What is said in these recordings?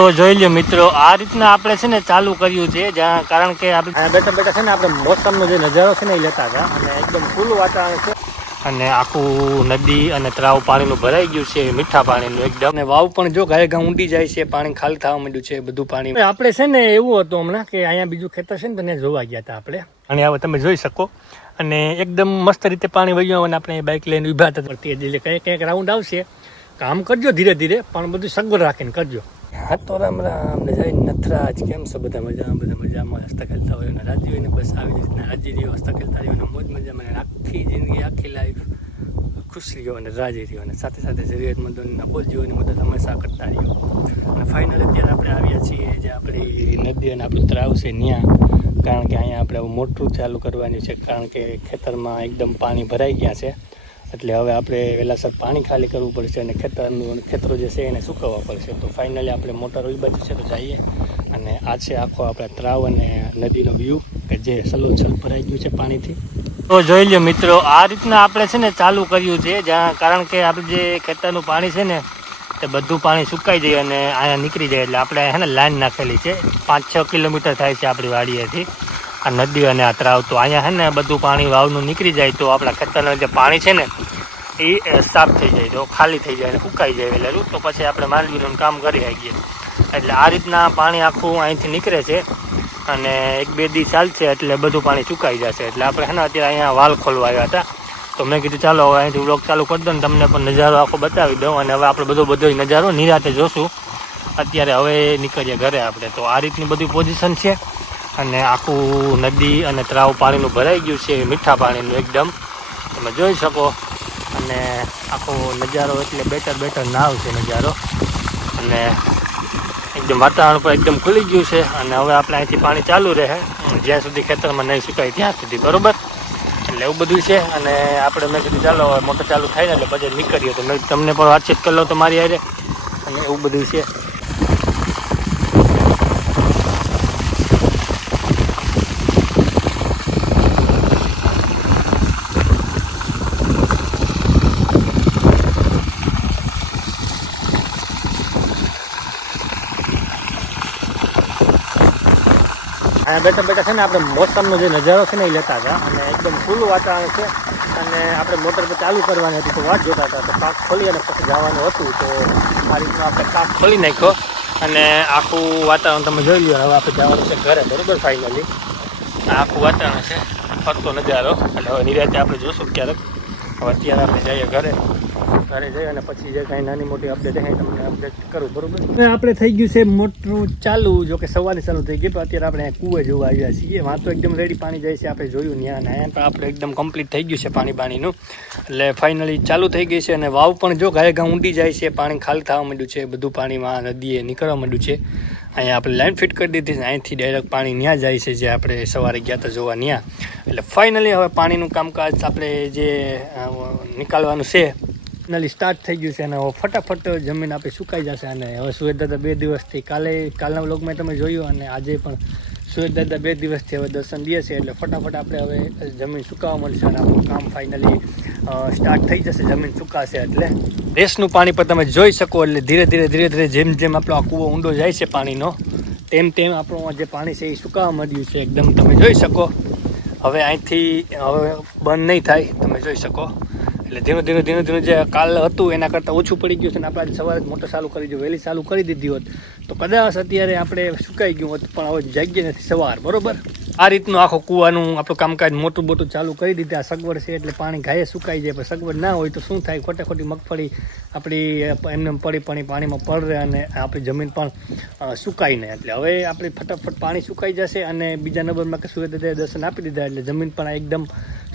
તો જોઈ લ્યો મિત્રો, આ રીતના આપણે છે ને ચાલુ કર્યું છે, જ્યાં કારણ કે આપણે બેઠા બેઠા છે ને આપણે મોસમનો જે નજારો છે ને એ લેતા હતા અને એકદમ ખુલ્લું વાતાવરણ છે અને આખું નદી અને તળાવ પાણીનું ભરાઈ ગયું છે, મીઠા પાણીનું એકદમ. અને વાવ પણ જો ગાય ઘા ઊંડી જાય છે, પાણી ખાલી થવા માંડ્યું છે બધું પાણી. આપણે છે ને એવું હતું હમણાં કે અહીંયા બીજું ખેતર છે ને તો ત્યાં જોવા ગયા હતા આપણે, અને હવે તમે જોઈ શકો. અને એકદમ મસ્ત રીતે પાણી વહ્યું અને આપણે બાઇક લઈને ઉભા હતા. એટલે કંઈક રાઉન્ડ આવશે, કામ કરજો ધીરે ધીરે, પણ બધું સગવડ રાખીને કરજો. હા તો રામ રામ ને જય નથરાજ, કેમ છો બધા? મજામાં હસતા ખેલતા હોય અને રાજી હોય ને બસ આવી રીતના રાજી રહ્યો, હસતા ખેલતા રહ્યો અને મોજ મજામાં આખી જિંદગી આખી લાઈફ ખુશ રહ્યો અને રાજી રહ્યો અને સાથે સાથે જરૂરિયાતમંદોની અબોલજીઓની મદદ હંમેશા કરતા રહ્યો. અને ફાઇનલ અત્યારે આપણે આવ્યા છીએ જે આપણી નદી અને આપણું તળાવ છે ત્યાં, કારણ કે અહીંયા આપણે મોટરું ચાલુ કરવાની છે, કારણ કે ખેતરમાં એકદમ પાણી ભરાઈ ગયા છે. એટલે હવે આપણે વહેલાસર પાણી ખાલી કરવું પડશે અને ખેતરો જે છે એને સૂકવવા પડશે. તો ફાઇનલી આપણે મોટર ઓઈ બાજુ છે તો જઈએ. અને આ છે આખો આપણે તળાવ અને નદીનો વ્યૂ કે જે સલોછલ ભરાઈ ગયું છે પાણીથી. તો જોઈ લ્યો મિત્રો, આ રીતના આપણે છે ને ચાલુ કર્યું છે, જ્યાં કારણ કે આપણે જે ખેતરનું પાણી છે ને તે બધું પાણી સુકાઈ જાય અને અહીંયા નીકળી જાય. એટલે આપણે હે ને લાઈન નાખેલી છે, 5-6 કિલોમીટર થાય છે આપણી વાડીએથી આ નદી અને આ તળાવ. તો અહીંયા હે ને બધું પાણી વાવનું નીકળી જાય તો આપણા ખેતરનું જે પાણી છે ને એ સાફ થઈ જાય, તો ખાલી થઈ જાય અને સુકાઈ જાય વહેલું, તો પછી આપણે માંડવીનું કામ કરી શકીએ. એટલે આ રીતના પાણી આખું અહીંથી નીકળે છે અને 1-2 દી ચાલશે એટલે બધું પાણી સુકાઈ જશે. એટલે આપણે હે ને અત્યારે અહીંયા વાલ ખોલવા આવ્યા હતા, તો મેં કીધું ચાલો હવે અહીંથી વ્લોગ ચાલુ કરી દો ને તમને પણ નજારો આખો બતાવી દઉં. અને હવે આપણે બધો નજારો નિરાતે જોશું. અત્યારે હવે નીકળીએ ઘરે આપણે. તો આ રીતની બધી પોઝિશન છે અને આખું નદી અને તળાવ પાણીનું ભરાઈ ગયું છે, મીઠા પાણીનું એકદમ તમે જોઈ શકો. અને આખો નજારો એટલે બેટર નાવ છે નજારો, અને એકદમ વાતાવરણ પર એકદમ ખુલી ગયું છે. અને હવે આપણે અહીંથી પાણી ચાલુ રહે જ્યાં સુધી ખેતરમાં નહીં સુકાય ત્યાં સુધી, બરોબર? એટલે એવું બધું છે. અને આપણે મેં કીધું ચાલો હવે મોટર ચાલુ થાય ને એટલે પછી નીકળીએ. તો મેં તમને પણ વાતચીત કરી લો તો મારી હારે, અને એવું બધું છે. અહીંયા બેઠા બેઠા છે ને આપણે મોસમનો જે નજારો છે ને એ લેતા હતા અને એકદમ ખુલ્લું વાતાવરણ છે. અને આપણે મોટર પર ચાલુ કરવાની હતી તો વાટ જોતા હતા, તો કાંક ખોલી અને પછી જવાનું હતું. તો આ રીતના આપણે કાંક ખોલી નાખ્યો અને આખું વાતાવરણ તમે જોઈ લો. હવે આપણે જવાનું છે ઘરે, બરાબર? ફાઇનલી આખું વાતાવરણ છે, ફરતો નજારો. એટલે હવે નિરાતે આપણે જોશું ક્યારેક. હવે અત્યારે આપણે જઈએ ઘરે જઈએ અને પછી જે કાંઈ નાની મોટી અપડેટ થાય તમને અપડેટ કરું, બરાબર? હવે આપણે થઈ ગયું છે મોટરું ચાલુ, જો કે સવારની ચાલુ થઈ ગઈ, પણ અત્યારે આપણે કૂવે જોવા આવ્યા છીએ. વાં તો એકદમ રેડી પાણી જાય છે, આપણે જોયું ત્યાં ને અહીંયા પણ આપણે એકદમ કમ્પ્લીટ થઈ ગયું છે પાણીનું. એટલે ફાઇનલી ચાલુ થઈ ગઈ છે. અને વાવ પણ જો ગાય ઘા ઊંડી જાય છે, પાણી ખાલી થવા માંડ્યું છે, બધું પાણીમાં નદીએ નીકળવા માંડ્યું છે. અહીંયા આપણે લાઈન ફિટ કરી દીધી છે, અહીંથી ડાયરેક્ટ પાણી ત્યાં જાય છે જે આપણે સવારે ગયા હતા જોવા ત્યાં. એટલે ફાઇનલી હવે પાણીનું કામકાજ આપણે જે નીકાળવાનું છે ફાઇનલી સ્ટાર્ટ થઈ ગયું છે. અને હવે ફટાફટ જમીન આપણી સુકાઈ જશે. અને હવે સુરેશ દાદા 2 દિવસથી કાલના વ્લોગમાં તમે જોયું અને આજે પણ સુરેશ દાદા 2 દિવસથી હવે દર્શન દે છે. એટલે ફટાફટ આપણે હવે જમીન સુકાવા મળશે અને આપણું કામ ફાઇનલી સ્ટાર્ટ થઈ જશે. જમીન સુકાશે એટલે રેસનું પાણી પર તમે જોઈ શકો. એટલે ધીરે ધીરે જેમ આપણો આ કૂવો ઊંડો જાય છે પાણીનો, તેમ આપણું જે પાણી છે એ સુકાવા માંડ્યું છે એકદમ, તમે જોઈ શકો. હવે અહીંથી હવે બંધ નહીં થાય, તમે જોઈ શકો. એટલે ધીરે જે કાલ હતું એના કરતાં ઓછું પડી ગયું છે. અને આપણે સવારે મોટર ચાલુ કરી દીધી, વહેલી ચાલુ કરી દીધી હોત તો કદાચ અત્યારે આપણે સુકાઈ ગયું હોત, પણ હવે જાગ્ય નથી સવાર, બરોબર? આ રીતનું આખો કૂવાનું આપણું કામકાજ મોટું ચાલુ કરી દીધું. આ સગવડ છે એટલે પાણી ઘાયે સુકાઈ જાય, પણ સગવડ ના હોય તો શું થાય, ખોટી મગફળી આપણી એમને પડી પાણીમાં પડે અને આપણી જમીન પણ સુકાઈ નહીં. એટલે હવે આપણે ફટાફટ પાણી સુકાઈ જશે. અને બીજા નંબરમાં કે સુરેશ દાદાએ દર્શન આપી દીધા એટલે જમીન પણ એકદમ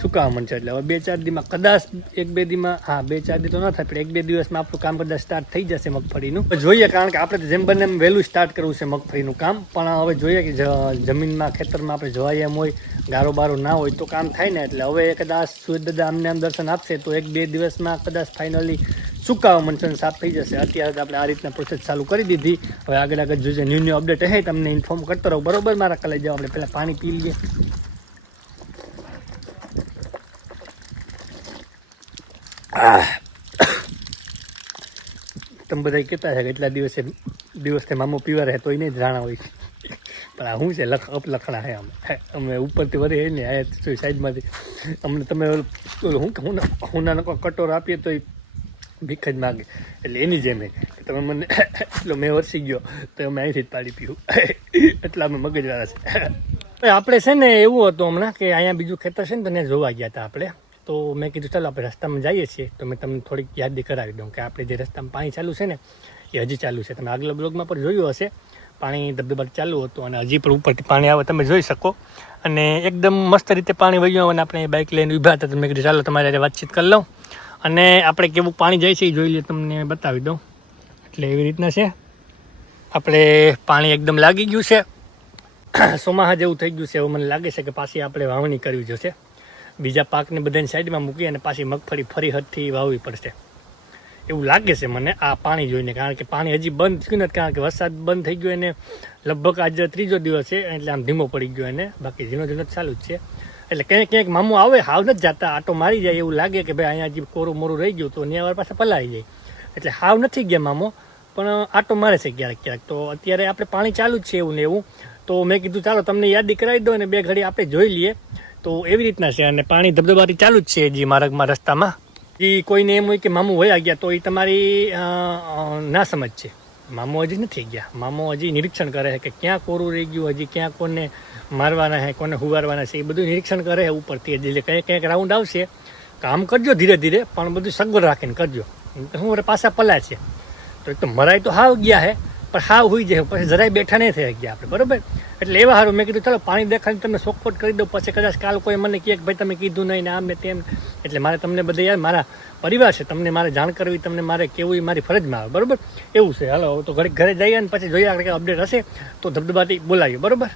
સુકાવા માંડશે. એટલે હવે 2-4 દીમાં કદાચ 1-2 દીમાં, હા 2-4 દી તો ન થાય, પણ 1-2 દિવસમાં આપણું કામ કદાચ સ્ટાર્ટ થઈ જશે મગફળીનું. જોઈએ, કારણ કે આપણે જેમ બને એમ વહેલું સ્ટાર્ટ કરવું છે મગફળીનું કામ. પણ હવે જોઈએ કે જમીનમાં ખેતરમાં આપણે જવાય એમ હોય, ગારો બારો ના હોય તો કામ થાય ને. એટલે હવે કદાચ સુરેશ દાદા અમને આમ દર્શન આપશે તો 1-2 દિવસમાં કદાચ ફાઇનલી સુકાવા મંચન સાફ થઈ જશે. અત્યારે આપણે આ રીતના પ્રોસેસ ચાલુ કરી દીધી. હવે આગળ જોજે ન્યૂ અપડેટ હે તમને ઇન્ફોર્મ કરતો રહો, બરોબર? મારા કલે જાઓ, આપણે પહેલાં પાણી પી લઈએ. તમે બધા કહેતા છે કે એટલા દિવસથી મામો પીવા રહે તો એને જ રાણા હોય પણ આ શું છે અપલખણા છે અમે ઉપરથી વળી ને આ સાઈડમાંથી અમને તમે હુનાનો કોઈ કટોર આપીએ તો એ ભીખ જ માગે એટલે એની જેમ કે તમે મને એટલો મેં વરસી ગયો તો અમે અહીંથી જ પાડી પીવું એટલા અમે મગજવાળા છે આપણે છે ને એવું હતું હમણાં કે અહીંયા બીજું ખેતર છે ને તેને જોવા ગયા હતા આપણે તો મેં કીધું ચાલો આપણે રસ્તામાં જઈએ છીએ તો મેં તમને થોડીક યાદી કરાવી દઉં કે આપણે જે રસ્તામાં પાણી ચાલુ છે ને એ હજી ચાલુ છે તમે આગલા બ્લોગમાં પણ જોયું હશે પાણી ધબધબાટ ચાલુ હતું અને હજી પણ ઉપરથી પાણી આવે તમે જોઈ શકો અને એકદમ મસ્ત રીતે પાણી વહ્યું અને આપણે બાઇક લઈને ઊભા હતા તો મેં કીધું ચાલો તમારી સાથે વાતચીત કરી લઉં અને આપણે કેવું પાણી જાય છે એ જોઈ લે તમને બતાવી દઉં એટલે એવી રીતના છે આપણે પાણી એકદમ લાગી ગયું છે ચોમાસા જેવું થઈ ગયું છે એવું મને લાગે છે કે પાછી આપણે વાવણી કરવી જોશે બીજા પાકને બધાની સાઈડમાં મૂકી અને પાછી મગફળી ફરી હદથી વાવવી પડશે એવું લાગે છે મને આ પાણી જોઈને કારણ કે પાણી હજી બંધ થયું નથી કારણ કે વરસાદ બંધ થઈ ગયો એને લગભગ આજે ત્રીજો દિવસ છે એટલે આમ ધીમો પડી ગયો એને બાકી ઝીણો ઝીણો ચાલુ જ છે એટલે ક્યાંક ક્યાંક મામું આવે હાવ નથી જતા આટો મારી જાય એવું લાગે કે ભાઈ અહીંયા હજી કોરું મોરું રહી ગયું તો ન્યા વાર પાસે પલાળી જાય એટલે હાવ નથી ગયા મામો પણ આટો મારે છે ક્યારેક ક્યારેક તો અત્યારે આપણે પાણી ચાલુ જ છે એવું ને એવું તો મેં કીધું ચાલો તમને યાદી કરાવી દો અને બે ઘડી આપણે જોઈ લઈએ તો એવી રીતના છે અને પાણી ધબધબાટી ચાલુ જ છે જે માર્ગમાં રસ્તામાં એ કોઈને એમ હોય કે મામું વયા ગયા તો એ તમારી ના સમજ છે મામો હજી નથી ગયા મામો હજી નિરીક્ષણ કરે છે કે ક્યાં કોરું રહી ગયું હજી ક્યાં કોને મારવાના છે કોને હુવારવાના છે એ બધું નિરીક્ષણ કરે છે ઉપરથી એટલે કંઈક કંઈક રાઉન્ડ આવશે કામ કરજો ધીરે ધીરે પણ બધું સગવડ રાખીને કરજો હું પાછા પલા છે તો એક તો મરાય તો હાવ ગયા હે પણ હાવ હોઈ જાય પછી જરાય બેઠા નહીં થઈ ગયા આપણે બરાબર એટલે એવા સારું મેં કીધું ચાલો પાણી દેખાડીને તમને શોખપોટ કરી દઉં પછી કદાચ કાલ કોઈ મને કહે કે ભાઈ તમે કીધું નહીં ને આમ ને તેમ એટલે મારે તમને બધે યાર મારા પરિવાર છે તમને મારે જાણ કરવી તમને મારે કેવું એ મારી ફરજમાં આવે બરાબર એવું છે હાલો તો ઘરે જઈએ ને પછી જોઈએ આપણે કંઈ અપડેટ હશે તો ધબધબાટી બોલાવીએ બરાબર